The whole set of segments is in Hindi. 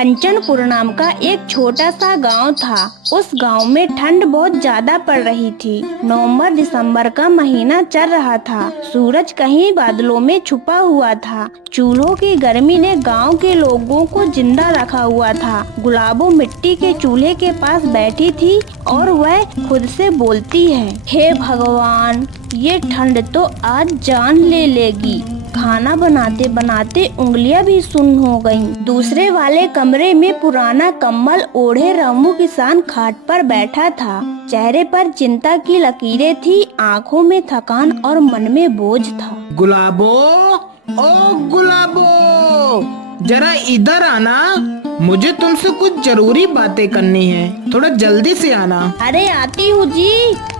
कंचनपुर नाम का एक छोटा सा गांव था। उस गांव में ठंड बहुत ज्यादा पड़ रही थी। नवंबर दिसंबर का महीना चल रहा था। सूरज कहीं बादलों में छुपा हुआ था। चूल्हों की गर्मी ने गांव के लोगों को जिंदा रखा हुआ था। गुलाबो मिट्टी के चूल्हे के पास बैठी थी और वह खुद से बोलती है, हे भगवान, ये ठंड तो आज जान ले लेगी। खाना बनाते बनाते उंगलियां भी सुन्न हो गईं। दूसरे वाले कमरे में पुराना कंबल ओढ़े रामू किसान खाट पर बैठा था। चेहरे पर चिंता की लकीरें थी, आंखों में थकान और मन में बोझ था। गुलाबो, ओ गुलाबो, जरा इधर आना। मुझे तुमसे कुछ जरूरी बातें करनी है, थोड़ा जल्दी से आना। अरे आती हूँ जी,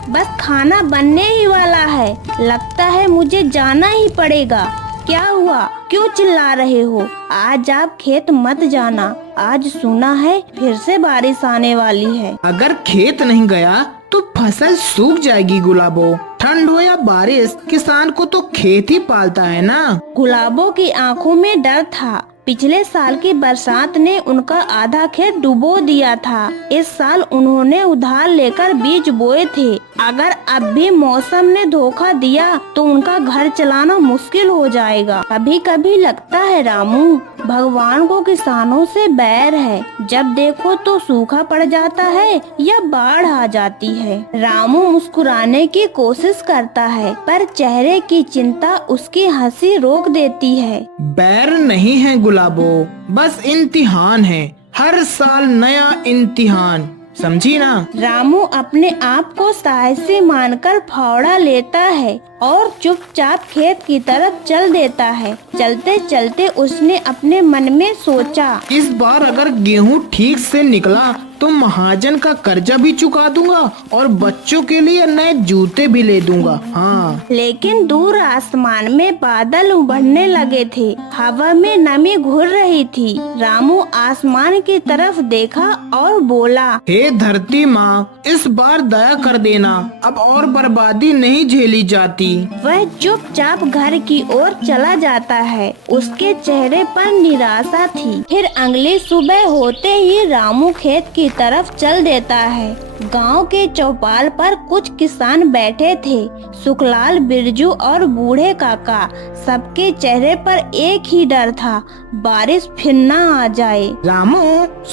बस खाना बनने ही वाला है। लगता है मुझे जाना ही पड़ेगा। क्या हुआ, क्यों चिल्ला रहे हो? आज आप खेत मत जाना। आज सुना है फिर से बारिश आने वाली है। अगर खेत नहीं गया तो फसल सूख जाएगी गुलाबो। ठंड हो या बारिश, किसान को तो खेत ही पालता है ना। गुलाबो की आंखों में डर था। पिछले साल की बरसात ने उनका आधा खेत डुबो दिया था। इस साल उन्होंने उधार लेकर बीज बोए थे। अगर अब भी मौसम ने धोखा दिया तो उनका घर चलाना मुश्किल हो जाएगा। कभी कभी लगता है रामू, भगवान को किसानों से बैर है। जब देखो तो सूखा पड़ जाता है या बाढ़ आ जाती है। रामू मुस्कुराने की कोशिश करता है पर चेहरे की चिंता उसकी हंसी रोक देती है। बैर नहीं है गुलाबो, बस इम्तिहान है। हर साल नया इम्तिहान, समझी ना। रामू अपने आप को साहसी मानकर फावड़ा लेता है और चुपचाप खेत की तरफ चल देता है। चलते चलते उसने अपने मन में सोचा, इस बार अगर गेहूं ठीक से निकला तो महाजन का कर्जा भी चुका दूंगा और बच्चों के लिए नए जूते भी ले दूंगा। हाँ, लेकिन दूर आसमान में बादल उभरने लगे थे। हवा में नमी घुल रही थी। रामू आसमान की तरफ देखा और बोला, हे धरती माँ, इस बार दया कर देना। अब और बर्बादी नहीं झेली जाती। वह चुपचाप घर की ओर चला जाता है। उसके चेहरे पर निराशा थी। फिर अगली सुबह होते ही रामू खेत की तरफ चल देता है। गांव के चौपाल पर कुछ किसान बैठे थे। सुखलाल, बिरजू और बूढ़े काका। सबके चेहरे पर एक ही डर था, बारिश फिर न आ जाए। रामू,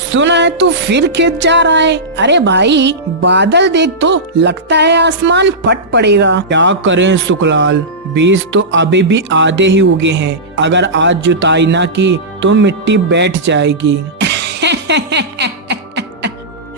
सुना है तू फिर खेत जा रहा है? अरे भाई, बादल देख तो लगता है आसमान फट पड़ेगा। क्या करें सुखलाल, बीज तो अभी भी आधे ही उगे हैं। अगर आज जुताई ना की तो मिट्टी बैठ जाएगी।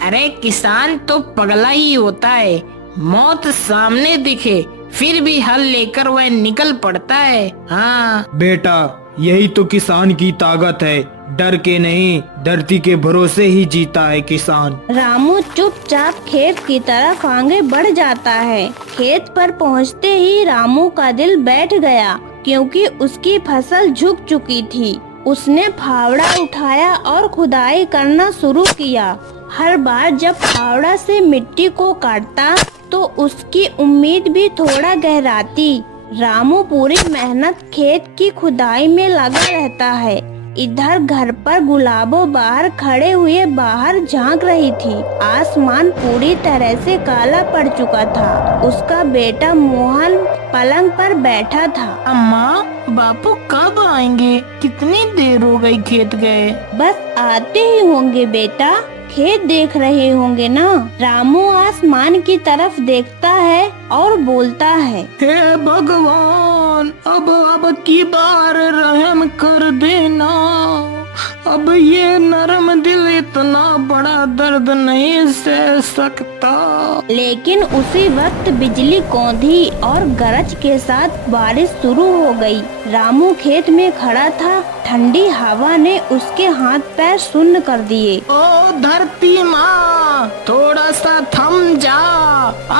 अरे किसान तो पगला ही होता है। मौत सामने दिखे फिर भी हल लेकर वह निकल पड़ता है। हाँ बेटा, यही तो किसान की ताकत है। डर के नहीं, धरती के भरोसे ही जीता है किसान। रामू चुपचाप खेत की तरफ आगे बढ़ जाता है। खेत पर पहुंचते ही रामू का दिल बैठ गया, क्योंकि उसकी फसल झुक चुकी थी। उसने फावड़ा उठाया और खुदाई करना शुरू किया। हर बार जब फावड़ा से मिट्टी को काटता तो उसकी उम्मीद भी थोड़ा गहराती। रामू पूरी मेहनत खेत की खुदाई में लगा रहता है। इधर घर पर गुलाबो बाहर खड़े हुए बाहर झांक रही थी। आसमान पूरी तरह से काला पड़ चुका था। उसका बेटा मोहन पलंग पर बैठा था। अम्मा, बापू कब आएंगे? कितनी देर हो गई खेत गए? बस आते ही होंगे बेटा, खेत देख रहे होंगे ना। रामू आसमान की तरफ देखता है और बोलता है, हे भगवान, अब की बार रहम कर देना। अब ये नरम दिल इतना बड़ा दर्द नहीं सह सकता। लेकिन उसी वक्त बिजली कौंधी और गरज के साथ बारिश शुरू हो गई। रामू खेत में खड़ा था। ठंडी हवा ने उसके हाथ पैर सुन्न कर दिए। ओ धरती माँ, थोड़ा सा थम जा,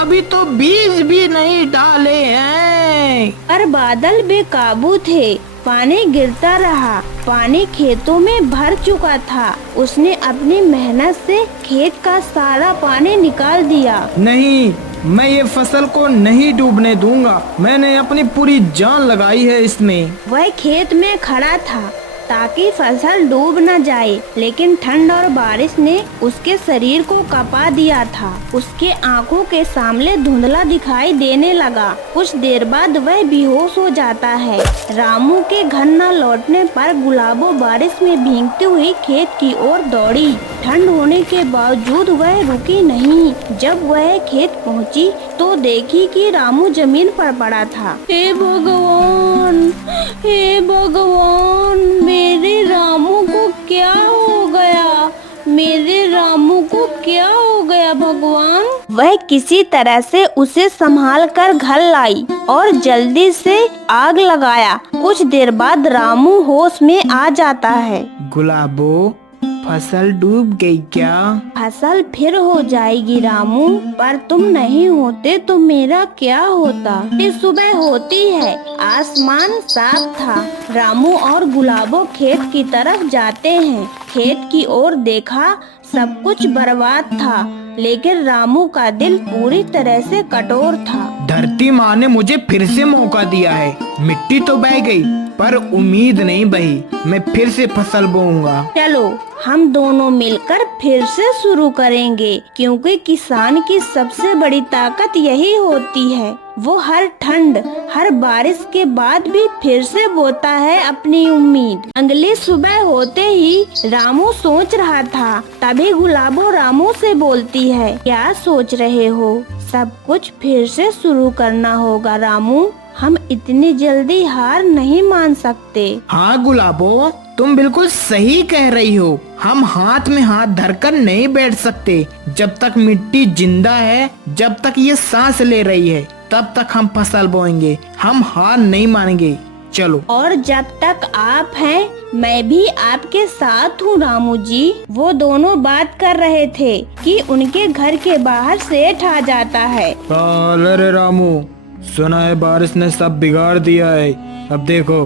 अभी तो बीज भी नहीं डाले हैं। पर बादल बेकाबू थे। पानी गिरता रहा। पानी खेतों में भर चुका था। उसने अपनी मेहनत से खेत का सारा पानी निकाल दिया। नहीं, मैं ये फसल को नहीं डूबने दूंगा। मैंने अपनी पूरी जान लगाई है इसमें। वह खेत में खड़ा था। ताकि फसल डूब न जाए, लेकिन ठंड और बारिश ने उसके शरीर को कपा दिया था। उसके आंखों के सामने धुंधला दिखाई देने लगा। कुछ देर बाद वह बेहोश हो जाता है। रामू के घर न लौटने पर गुलाबो बारिश में भीगती हुई खेत की ओर दौड़ी। ठंड होने के बावजूद वह रुकी नहीं। जब वह खेत पहुंची तो देखी कि रामू जमीन पर पड़ा था। हे भगवान, हे भगवान, मेरे रामू को क्या हो गया? मेरे रामू को क्या हो गया भगवान? वह किसी तरह से उसे संभाल कर घर लाई और जल्दी से आग लगाया। कुछ देर बाद रामू होश में आ जाता है। गुलाबो, फसल डूब गई क्या? फसल फिर हो जाएगी रामू, पर तुम नहीं होते तो मेरा क्या होता? फिर सुबह होती है, आसमान साफ था। रामू और गुलाबो खेत की तरफ जाते हैं। खेत की ओर देखा, सब कुछ बर्बाद था, लेकिन रामू का दिल पूरी तरह से कठोर था। धरती माँ ने मुझे फिर से मौका दिया है। मिट्टी तो बह गई, पर उम्मीद नहीं बही। मैं फिर से फसल बोऊंगा। चलो हम दोनों मिलकर फिर से शुरू करेंगे, क्योंकि किसान की सबसे बड़ी ताकत यही होती है। वो हर ठंड, हर बारिश के बाद भी फिर से बोता है अपनी उम्मीद। अगली सुबह होते ही रामू सोच रहा था, तभी गुलाबो रामू से बोलती है, क्या सोच रहे हो? सब कुछ फिर से शुरू करना होगा रामू। हम इतनी जल्दी हार नहीं मान सकते। हाँ गुलाबो, तुम बिल्कुल सही कह रही हो। हम हाथ में हाथ धरकर नहीं बैठ सकते। जब तक मिट्टी जिंदा है, जब तक ये सांस ले रही है, तब तक हम फसल बोएंगे। हम हार नहीं मानेंगे। चलो। और जब तक आप हैं, मैं भी आपके साथ हूँ रामू जी। वो दोनों बात कर रहे थे कि उनके घर के बाहर सेठ आ जाता है। अरे रामू, सुना है बारिश ने सब बिगाड़ दिया है। अब देखो,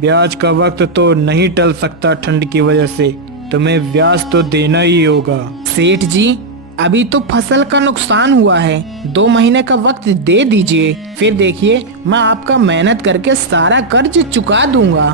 ब्याज का वक्त तो नहीं टल सकता ठंड की वजह से। तुम्हें ब्याज तो देना ही होगा। सेठ जी, अभी तो फसल का नुकसान हुआ है। 2 महीने का वक्त दे दीजिए, फिर देखिए मैं आपका मेहनत करके सारा कर्ज चुका दूंगा।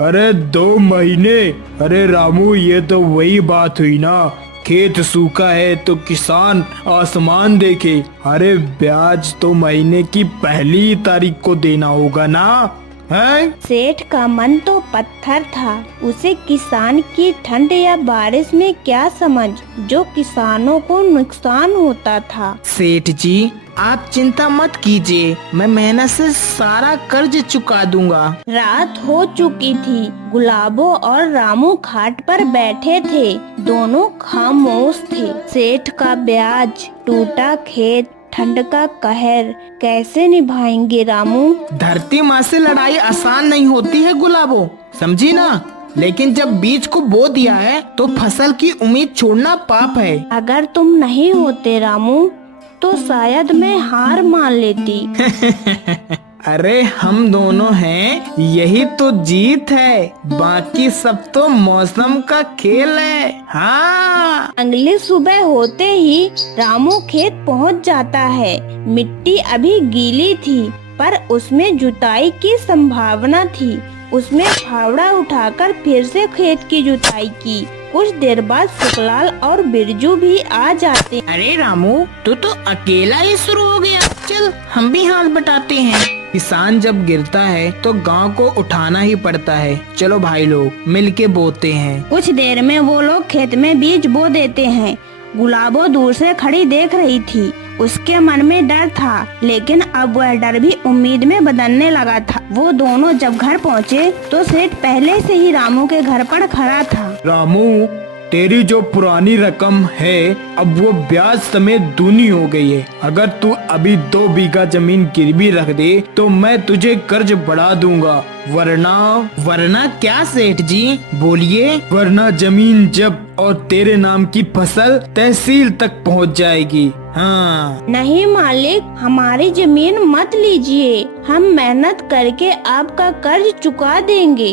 अरे 2 महीने? अरे रामू, ये तो वही बात हुई ना, खेत सूखा है तो किसान आसमान देखे। अरे ब्याज तो महीने की पहली तारीख को देना होगा ना, है? सेठ का मन तो पत्थर था। उसे किसान की ठंड या बारिश में क्या समझ, जो किसानों को नुकसान होता था। सेठ जी, आप चिंता मत कीजिए, मैं मेहनत से सारा कर्ज चुका दूंगा। रात हो चुकी थी। गुलाबो और रामू खाट पर बैठे थे। दोनों खामोश थे। सेठ का ब्याज, टूटा खेत, ठंड का कहर, कैसे निभाएंगे रामू? धरती माँ से लड़ाई आसान नहीं होती है गुलाबो, समझी ना। लेकिन जब बीज को बो दिया है तो फसल की उम्मीद छोड़ना पाप है। अगर तुम नहीं होते रामू, तो शायद मैं हार मान लेती। अरे हम दोनों हैं, यही तो जीत है। बाकी सब तो मौसम का खेल है। हाँ। अगली सुबह होते ही रामू खेत पहुंच जाता है। मिट्टी अभी गीली थी, पर उसमें जुताई की संभावना थी। उसमें फावड़ा उठाकर फिर से खेत की जुताई की। कुछ देर बाद सुखलाल और बिरजू भी आ जाते। अरे रामू, तू तो अकेला ही शुरू हो गया। चल हम भी हाथ बटाते हैं। किसान जब गिरता है तो गांव को उठाना ही पड़ता है। चलो भाई लोग मिलके बोते हैं। कुछ देर में वो लोग खेत में बीज बो देते हैं। गुलाबो दूर से खड़ी देख रही थी। उसके मन में डर था, लेकिन अब वह डर भी उम्मीद में बदलने लगा था। वो दोनों जब घर पहुँचे तो सेठ पहले से ही रामू के घर पर खड़ा था। रामू, तेरी जो पुरानी रकम है अब वो ब्याज समेत दूनी हो गई है। अगर तू अभी 2 बीघा जमीन गिरवी रख दे तो मैं तुझे कर्ज बढ़ा दूंगा, वरना क्या सेठ जी, बोलिए। वरना जमीन जब्त और तेरे नाम की फसल तहसील तक पहुंच जाएगी। हाँ। नहीं मालिक, हमारी जमीन मत लीजिए। हम मेहनत करके आपका कर्ज चुका देंगे।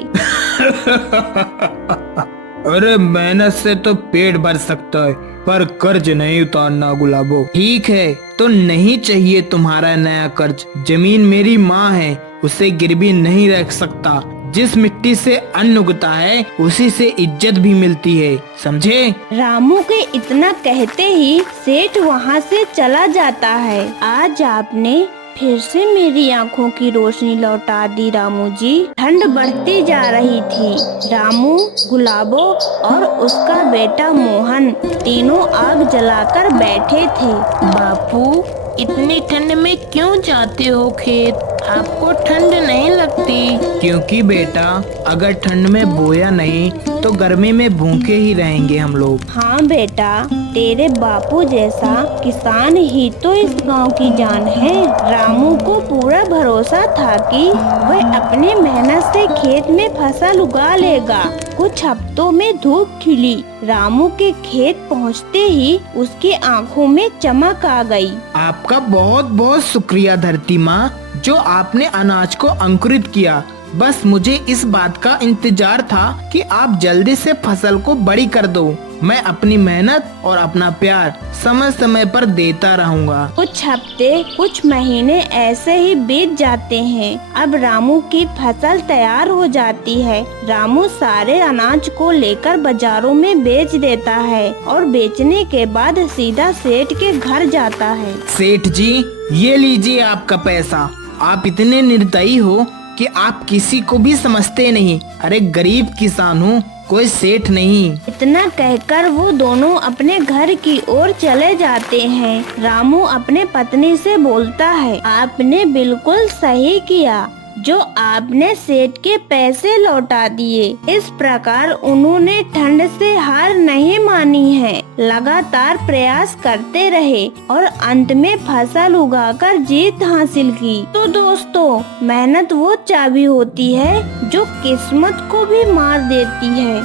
अरे मेहनत से तो पेट भर सकता है, पर कर्ज नहीं उतारना गुलाबो। ठीक है, तो नहीं चाहिए तुम्हारा नया कर्ज। जमीन मेरी माँ है, उसे गिरवी नहीं रख सकता। जिस मिट्टी से अन्न उगता है उसी से इज्जत भी मिलती है, समझे? रामू के इतना कहते ही सेठ वहाँ से चला जाता है। आज आपने फिर से मेरी आँखों की रोशनी लौटा दी रामू जी। ठंड बढ़ती जा रही थी। रामू, गुलाबो और उसका बेटा मोहन तीनों आग जलाकर बैठे थे। बापू, इतनी ठंड में क्यों जाते हो खेत? आपको ठंड नहीं लगती? क्योंकि बेटा, अगर ठंड में बोया नहीं तो गर्मी में भूखे ही रहेंगे हम लोग। हाँ बेटा, तेरे बापू जैसा किसान ही तो इस गांव की जान है। रामू को पूरा भरोसा था कि वह अपने मेहनत से खेत में फसल उगा लेगा। कुछ हफ्तों में धूप खिली। रामू के खेत पहुँचते ही उसकी आँखों में चमक आ गई। आपका बहुत बहुत शुक्रिया धरती माँ, जो आपने अनाज को अंकुरित किया। बस मुझे इस बात का इंतजार था कि आप जल्दी से फसल को बड़ी कर दो। मैं अपनी मेहनत और अपना प्यार समय समय पर देता रहूँगा। कुछ हफ्ते, कुछ महीने ऐसे ही बीत जाते हैं। अब रामू की फसल तैयार हो जाती है। रामू सारे अनाज को लेकर बाजारों में बेच देता है और बेचने के बाद सीधा सेठ के घर जाता है। सेठ जी, ये लीजिए आपका पैसा। आप इतने निर्दयी हो कि आप किसी को भी समझते नहीं। अरे गरीब किसान हूँ, कोई सेठ नहीं। इतना कहकर वो दोनों अपने घर की ओर चले जाते हैं। रामू अपने पत्नी से बोलता है, आपने बिल्कुल सही किया जो आपने सेठ के पैसे लौटा दिए। इस प्रकार उन्होंने ठंड से हार नहीं मानी है, लगातार प्रयास करते रहे और अंत में फसल उगाकर जीत हासिल की। तो दोस्तों, मेहनत वो चाबी होती है जो किस्मत को भी मार देती है।